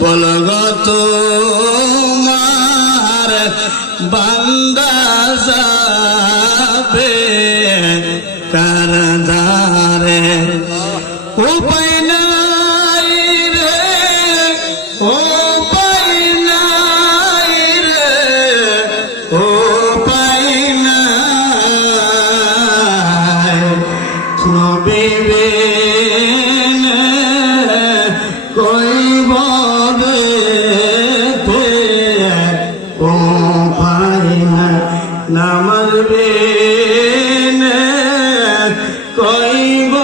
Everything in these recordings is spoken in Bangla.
বলগো তোমার বান্দা যাবে কার ধারে, উপায় নাই রে, উপায় নাই রে, উপায় নাই। নবী নামাজ বেন কইব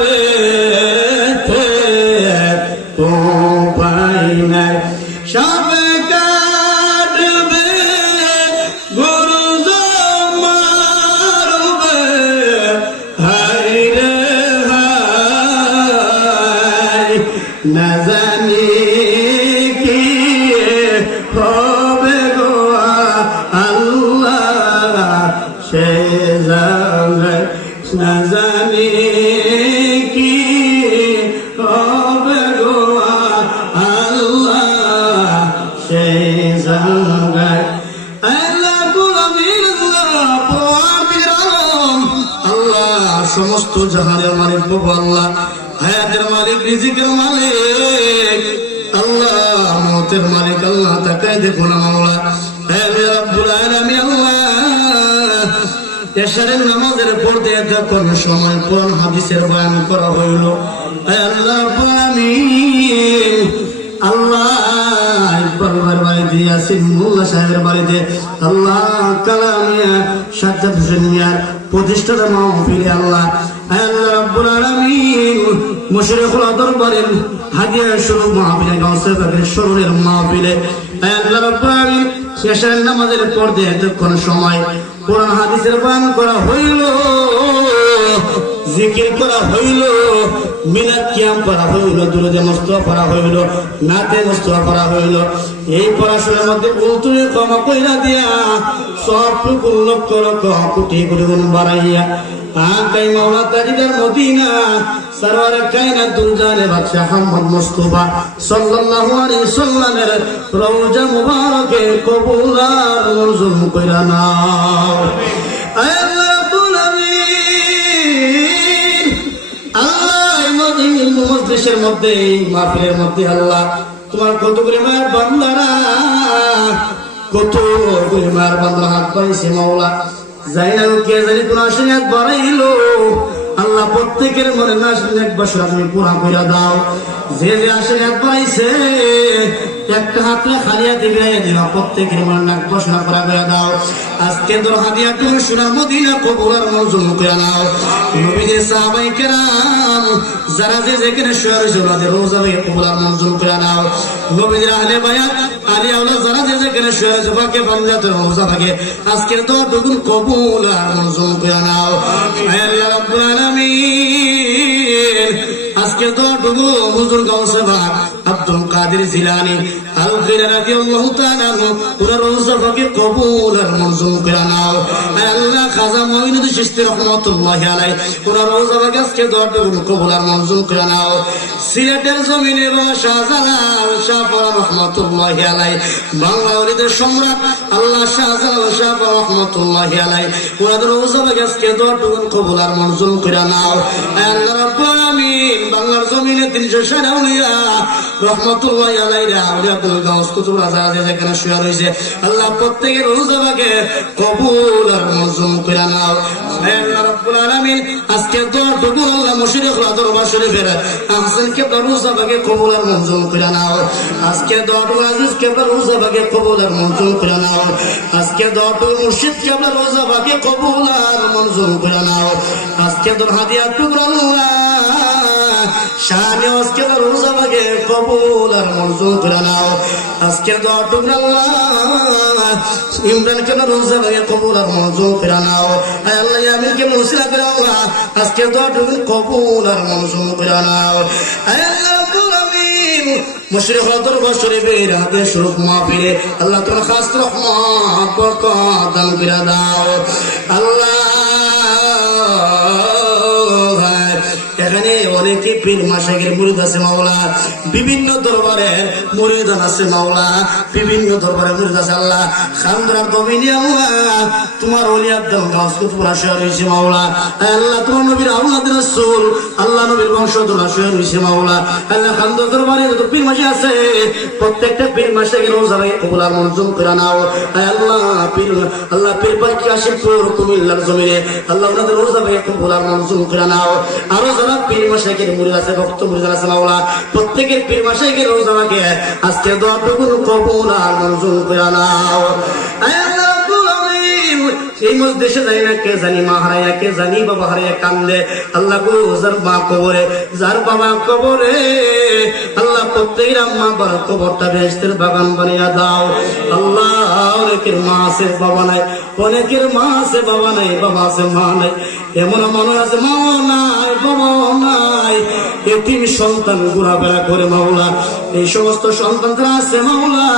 রে উপায় নাই। সব কাটবে গুরু মারবে, হাই রে হাই না জানি কি হবে গো সে জাগায় না জানি কি হবে গো আল্লাহ সে জাগায়। আল্লাহ সমস্ত জাহানের মালিক প্রভু আল্লাহ, হায়াতের মালিক, রিজিকের মালিক আল্লাহ, মওতের মালিক আল্লাহ, তাকাই দেখো না মাওলা। হে রব্বুল আলামিন আল্লাহ, এশারের নামাজের পড়তে যখন সময় কোরআন হাদিসের বয়ান করা হইল, আল্লাহ রাব্বুল আলামিন আল্লাহ ইকবালের বাড়িতে, ইয়াসিন মোল্লা সাহেবের বাড়িতে আল্লাহ কালামিয়া সাজ্জাদ হোসেন মিয়ার প্রতিষ্ঠাতা মাহফিলে আল্লাহ রাব্বুল আলামিন মুশরিকুল দরবারের হাদিয়া স্বরূপ মাহফিলে, গাউসে পাকের স্মরণের মাহফিলে আল্লাহ রাব্বুল আলামিন শেষের নামাজের পড়তে এতক্ষণ সময় কোরআন হাদিসের বয়ান করা হইল, জিকির করা হইল, মিলাদ কিয়াম করা হইল, দুরুদে মুস্তাফা পড়া হইল, নাতে মুস্তাফা পড়া হইল। এই পড়াশোনার মধ্যে উল্টুলে ক্ষমা কইরা দিয়া সবটুকু লক্ষ লক্ষ কোটি কোটি গুণ বাড়াইয়া আকাই মাওলা তাজিদার মদিনা সরওয়ারে কায়নাতুল জানে বাদশা মুহাম্মদ মুস্তাফা সাল্লাল্লাহু আলাইহি সাল্লামের রওজা মুবারকে কবুল আর মঞ্জুর কইরা নাও। আল্লাহ রাব্বুল আলামিন আল্লাহ মদিনা মজলিসের মধ্যে, মাহফিলের মধ্যে আল্লাহ তোমার কত করে মায়ের বান্দারা, কত করে মায়ের বান্দারা হাত পাইছে মাওলা, জাইনাল কে জানি কোন আশীর্বাদ বাড়াইলো আল্লাহ, প্রত্যেকের মনে না এক বছর তুমি পুরা কইরা দাও। যে যে আশীর্বাদ বাড়াইছে একটা হাতে খালি হাতে বিরাইয়া দিলাম, প্রত্যেকের মনে নাক বসনা করা কইরা দাও। আজকে তোর হাদিয়া তুমি সোনার মদিনা কবুল আর মঞ্জুর কইরা নাও। নবীদের সাহাবায়ে কেরাম যারা যে যেখানে শুয়ে রয়েছে ওনাদের রোজা ভাগে কবুল আর মঞ্জুর কইরা নাও। নবীদের আহলে বায়াত আলী আওলাদ যারা যে যেখানে শুয়ে রয়েছে পাকে বান্দাতের রোজা ভাগে আজকের তো দুগুণ কবুল আর মঞ্জুর কইরা নাও। আল্লাহ রাব্বুল আলামিন আজকে তো দুগু হুজুর গাউসে পাক আব্দুল কাদের জিলানী আল গিলানী রাদিয়াল্লাহু তাআলা ওনার রওজা পাকে কবুল আর মঞ্জুর করে নাও। আল্লাহ খাজা মঈনুদ্দিন চিশতি রাহমাতুল্লাহি আলাইহি ওনার রওজা পাকে আজকে দুগু কবুল আর মঞ্জুর করে নাও। সিলেটের জমিনে শাহজালাল শাহপরা রাহমাতুল্লাহি আলাইহি বাংলা ওলিদের সম্রাট আল্লাহ শাহজালাল শাহপরা রাহমাতুল্লাহি আলাইহি ওনার রওজা পাকে আজকে দুগু কবুল আর মঞ্জুর করে নাও। আল্লাহ রাব্বুল আলামিন বাংলার জমিনে 300 আউলিয়া রহমাতুল্লাহি আলাইহিরা আউলিয়াতুল গাউস কুতুব রাজা যেখানে শুয়ে রয়েছে আল্লাহ প্রত্যেকের রোজা ভাগে কবুল আর মঞ্জুর করে নাও। আল্লাহ রাব্বুল আলামিন আজকে দোয়াটুকু আল্লাহ মুশরিকুল দরবার শরীফের আহসান কেবলা রোজা ভাগে কবুল আর মঞ্জুর করে নাও। আজকে দোয়াটুকু আজিজ কেবলা রোজা ভাগে কবুল আর মঞ্জুর করে নাও। আজকে দোয়াটুকু মুর্শিদ কেবলা রোজা ভাগে কবুল আর মঞ্জুর করে নাও। আজকে তোর হাদিয়া টুকরা আল্লাহ শানে আজকে রোজা ভাগে কবুল আর মঞ্জুর করে নাও। আজকে দোয়া টুকরা আল্লাহ ইমরান কেন রোজা ভাগে কবুল আর মঞ্জুর করে নাও। আয় আল্লাহ আমিন কে মুসিলা করে আল্লাহ আজকে দোয়া টুকরা কবুল আর মঞ্জুর করে নাও। আয় আল্লাহ রাব্বুল আলামিন মুশরিক দরবার শরীফের হাদিয়া স্বরূপ মাহফিলে আল্লাহ তোমার খাস রহমত বরকত দান করে দাও। আল্লাহ এখানে অনেকে পীর মাশায়েখের মুরিদ আছে মাওলা, বিভিন্ন দরবারের মুরিদান আছে মাওলা, বিভিন্ন দরবারের মুরিদ আছে আল্লাহ। খানদার জমিনে আল্লাহ তোমার ওলি আব্দুল গাউস কুতুব রাশিয়া রয়েছে মাওলা, আল্লাহ তোমার নবীর আওলাদ রাসূল আল্লাহ নবীর বংশধর রাশিয়া রয়েছে মাওলা। আল্লাহ খানদার দরবারে যত পীর মাশায়েখ আছে প্রত্যেকটা পীর মাশায়েখের রোজাকে কবুল আর মঞ্জুর করে নাও আল্লাহ। পীর আল্লাহ পীর পাকি আশিকপুর কুমিল্লার জমিনে আল্লাহ ওনাদের রোজাকে কবুল আর মঞ্জুর করে নাও। আরো যারা পীর মাশায়েখের মুরিদ আছে ভক্ত মুরিদ আছে মাওলা, প্রত্যেকের পীর মাশায়েখের রোজাকে আজকে দোয়াটুকু কবুল আর মঞ্জুর করে নাও আল্লাহ। এই দেশে জানি না কে জানি মা হারাইয়া, কে জানি বাবা হারাইয়া কান্দে আল্লাহ গো, যার মা কবরে যার বাবা কবরে আল্লাহ প্রত্যেকের আম্মা বাবার কবরটা বেহেশতের বাগান বানিয়ে দাও আল্লাহ। অনেকের মা আছে বাবা নাই, অনেকের মা আছে বাবা নাই, বাবা আছে মা নাই, এমন মনে আছে মাও নাই বাবাও নাই, এতিম সন্তান ঘোরাফেরা করে মাওলা। এই সমস্ত সন্তান যারা আছে মাওলা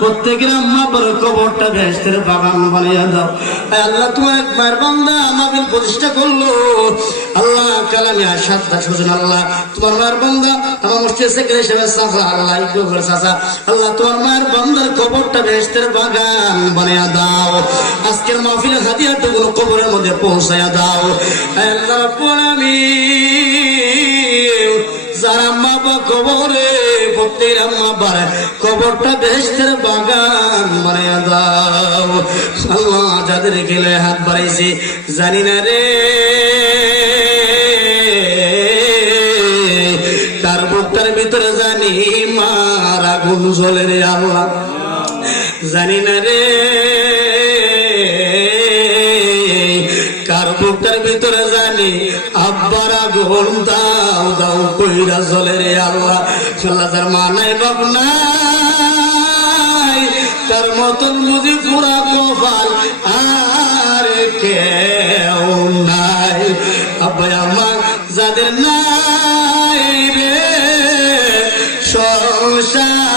প্রত্যেকের আম্মা বাবার কবরটা বেহেশতের বাগান বানিয়ে দাও আল্লাহ। তোমার একবার বান্দা মাহফিল প্রতিষ্ঠা করলো আল্লাহ, কালামে আসাদ সুজন আল্লাহ, তোমার মায়ের বান্দা আমার মসজিদ সেক্রেটারি হিসেবে চাচা আল্লাহ ইকবাল চাচা আল্লাহ, তোমার মায়ের বান্দার কবরটা বেহেশতের বাগান বানিয়ে দাও। আজকের মাহফিলের হাদিয়াটা গুলো কবরের মধ্যে পৌঁছায়া দাও আল্লাহ রাব্বুল আলামিন। যারা মা বাবা কবরে প্রত্যেকের আম্মা বাবার কবরটা বেহেশতের বাগান বানিয়ে দাও আল্লাহ। যাদের গেলে হাত বাড়াইছে জানি না রে তার বুকটার ভিতরে জানি মার আগুন জ্বলে রে আল্লাহ, জানি না রে কার বুকটার ভিতরে জানি আব্বার আগুন দাও দাও কইরা জ্বলে রে আল্লাহ। আল্লাহ যার মা নাই বাপ নাই তার মতন বুঝি পুরা কপাল আর কেউ নাই। আব্বা আম্মা যাদের নাই রে সংসারে,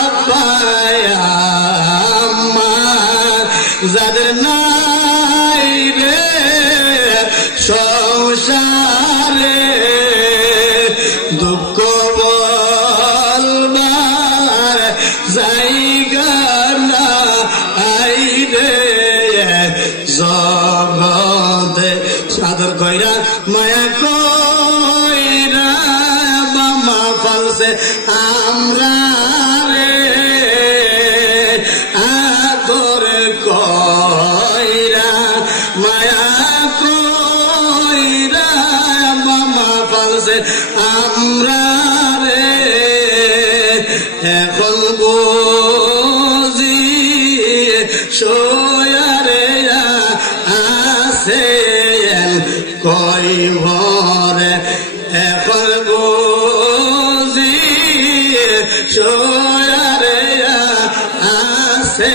আব্বা আম্মা যাদের নাই রে সংসারে, দুঃখ বলবার জায়গা না আইরে জগতে, সাদর কইরা মায়া কইরা মামা ফালছে আমরা রে, আদর কইরা মায়া কইরা মামা ফালছে আমরা রে। এখন বুঝি সোয়ারে আছে কই ভরে, এখন বুঝি সোয়ারে আছে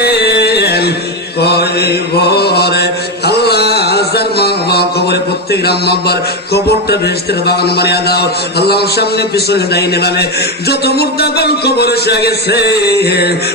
কই ভরে আল্লাহ। যার মা বাবা কবরে প্রত্যেক আম্মা আব্বার কবরটা বেহেশতের বাগান বানিয়ে দাও আল্লাহ। সামনে পিছনে ডাইনে বামে যত মুর্দাগণ কবরে শুয়ে গেছে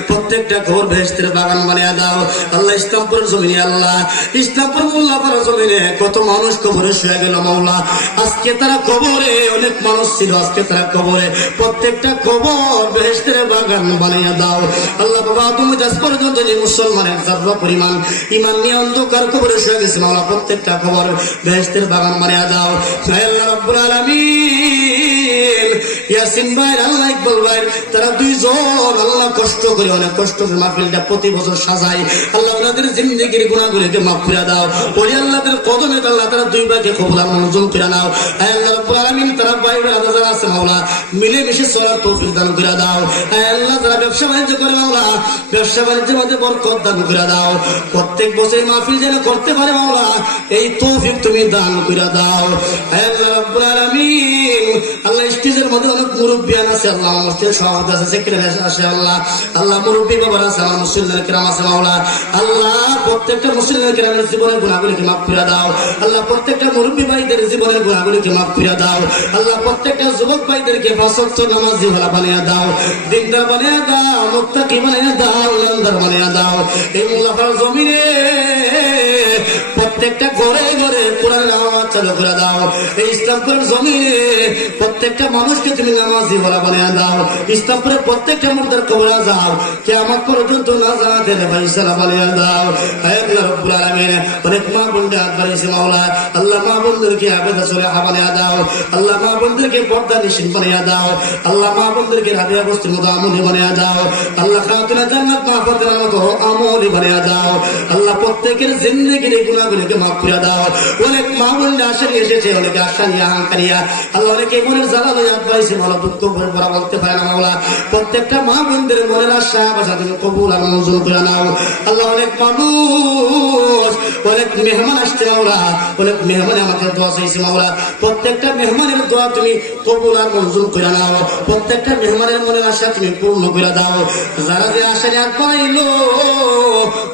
প্রত্যেকটা কবর বেহেশতের বাগান বানিয়ে দাও আল্লাহ। ইসলামপুরের জমিনে আল্লাহ, ইসলামপুর মোল্লাপাড়া জমিনে কত মানুষ কবরে শুয়ে গেল মাওলা। আজকে তারা কবরে, অনেক মানুষ ছিল আজকে তারা কবরে, প্রত্যেকটা কবর বেহেশতের বাগান বানিয়ে দাও আল্লাহ। বাবা তুমি আজ পর্যন্ত যে মুসলমানের যারা পরিমাণ ইমান নিয়ে অন্ধকার কবরে শুয়ে গেছে মাওলা, প্রত্যেকটা কবর বেহেশতের বাগান বানিয়ে দাও আল্লাহ রাব্বুল আলামিন। ইয়াসিন ভাই আল্লাহ ইকবাল ভাই তারা দুইজন আল্লাহ কষ্ট করে, অনেক কষ্ট করে মাহফিলটা প্রতি বছর সাজায় আল্লাহ। ওনাদের জিন্দেগির গুনাহগুলোকে মাফ করে দাও ওলি আল্লাহদের কদমে আল্লাহ তারা দুই ভাইকে কবুল আর মঞ্জুর করে নাও আল্লাহ রাব্বুল আলামিন। তারা ভাই ব্রাদার যারা আছে মাওলা মিলে মিশে চলার তৌফিক দান করে দাও আল্লাহ। যারা ব্যবসা বাণিজ্য করে মাওলা ব্যবসা বাণিজ্যের মধ্যে বরকত দান করে দাও, প্রত্যেক বছর মাহফিল যেন করতে পারে মাওলা এই তৌফিক তুমি দান করে দাও আল্লাহ রাব্বুল আলামিন। আল্লাহ স্টেজের মধ্যে অনেক মুরব্বিয়ান আছে আল্লাহ, মসজিদের সভাপতি আছে, সেক্রেটারি আছে আল্লাহ। আল্লাহ মুরব্বী বাবার আছে, আমার মুসলিমের কিরাম আছে মাওলা আল্লাহ। প্রত্যেকটা মুসলিমের কিরামের জীবনের গুনাহগুলোকে মাফ করে দাও আল্লাহ। প্রত্যেকটা মুরব্বী ভাইদের জীবনের গুনাহগুলোকে মাফ করে দাও আল্লাহ। প্রত্যেকটা যুবক ভাইদেরকে পাঁচ ওয়াক্ত নামাজি ওয়ালা বানিয়ে দাও, দিনদার বানিয়ে দাও, মুত্তাকি বানিয়ে দাও, ইমানদার বানিয়ে দাও। এই মোল্লাপাড়ার জমিনে প্রত্যেকটা ঘরে ঘরে কোরআনের আওয়াজ চালু করে দাও। এই ইসলামপুরের জমিনে প্রত্যেকটা মানুষকে তুমি নামাজি বলা বানিয়ে দাও। ইসলামপুরের প্রত্যেকটা মুর্দার কবরে যাও, কিয়ামত পর্যন্ত নাজাতের ফয়সালা বানিয়ে দাও। হে আল্লাহ রব্বুল আলামিন, অনেক মা বোনদের হাত বাড়িয়েছে মাওলা, আল্লাহ মা বোনদেরকে আবেদা সলেহা বানিয়ে দাও। আল্লাহ মা বোনদেরকে পর্দা নিশিন বানিয়ে দাও। আল্লাহ মা বোনদেরকে রাদিয়া বস্তির মতো আমলি বানিয়ে দাও। আল্লাহ খাতুনা জান্নাত মা ফাতেমার মতো আমলি বানিয়ে দাও। আল্লাহ প্রত্যেকের জিন্দেগির গুনাহগুলোকে মাফ করে দাও। অনেক মা বোনরা আশা নিয়ে এসেছে, অনেকে আশা নিয়ে আহাঙ্কারিয়া আল্লাহ, অনেকে মনের জ্বালা লইয়া হাত বাড়িয়েছে মাওলা, দুঃখ ভরে ভরা বলতে পারে না মাওলা। প্রত্যেকটা মা বোনদের মনের আশা বাসা তুমি কবুল আর মঞ্জুর করে নাও। আল্লাহ অনেক মানুষ, অনেক মেহমান আসছে মাওলা, অনেক মেহমান আমাকে দোয়া চাইছে মাওলা। প্রত্যেকটা মেহমানের দোয়া তুমি কবুল আর মঞ্জুর করে নাও। প্রত্যেকটা মেহমানের মনের আশা তুমি পূর্ণ করে দাও। যারা যে আশা নিয়ে পাইলো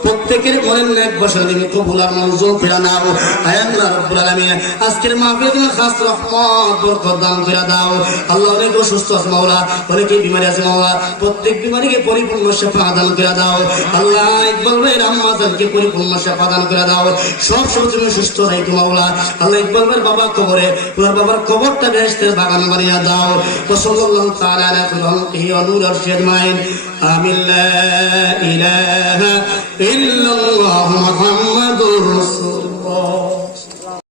প্রত্যেকের মনের নেক বসা তুমি কবুল আর মঞ্জুর করে নাও। হে আল্লাহ রব্বুল আলামিন, আজকের মাহফিলে তুমি খাস রহমত বরকত দান করে দাও। আল্লাহ অনেক অসুস্থ আছে মাওলা, অনেকে বিমারি আছে মাওলা, প্রত্যেক বিমারিকে পরিপূর্ণ শিফা দান করে দাও। আল্লাহ ইকবাল ভাইয়ের আম্মা জানকে পরিপূর্ণ শিফা দান করে দাও। সব সময় তুমি সুস্থ রাখো মাওলা। আল্লাহ ইকবাল ভাইয়ের বাবা কবরে, তোমার বাবার কবরটা বেহেশতের বাগান বানিয়ে দাও। সাল্লাল্লাহু তাআলা আলা খালিহি ওয়া নূর আরশিল মাইন। আমিন। লা ইলাহা ইল্লা